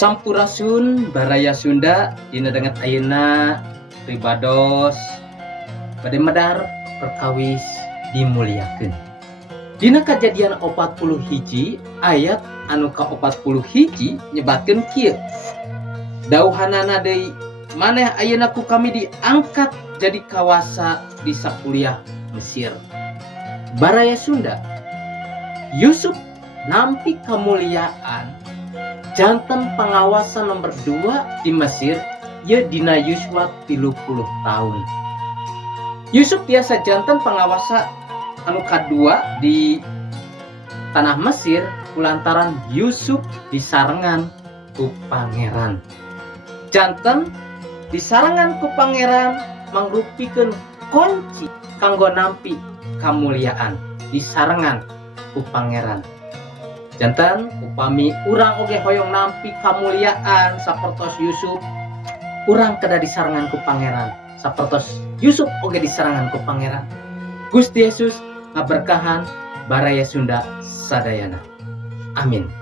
Sampurasun Baraya Sunda dina dengan ayeuna ribados bade medar perkawis dimuliakeun. Dina kajadian 40 hiji ayat anu ka 40 hiji nyebatkeun kieu. Dauhanana deui maneh ayeuna ku kami diangkat jadi kawasa di sakuliah Mesir. Baraya Sunda Yusuf nampi kemuliaan janten pengawasan nomor 2 di Mesir ye dina yuswa 30 tahun. Yusuf biasa janten pengawasa anu kadua di tanah Mesir kulantaran Yusuf disarengan ku pangeran. Janten disarengan ku pangeran mangrupikeun kunci kanggo nampi kamuliaan disarengan ku pangeran. Janten upami urang oge hoyong nampi kamuliaan sapertos Yusuf, urang kada disarengan ku pangeran sapertos Yusuf oge disarengan ku pangeran. Gusti Yesus ngaberkahan Baraya Sunda sadayana. Amin.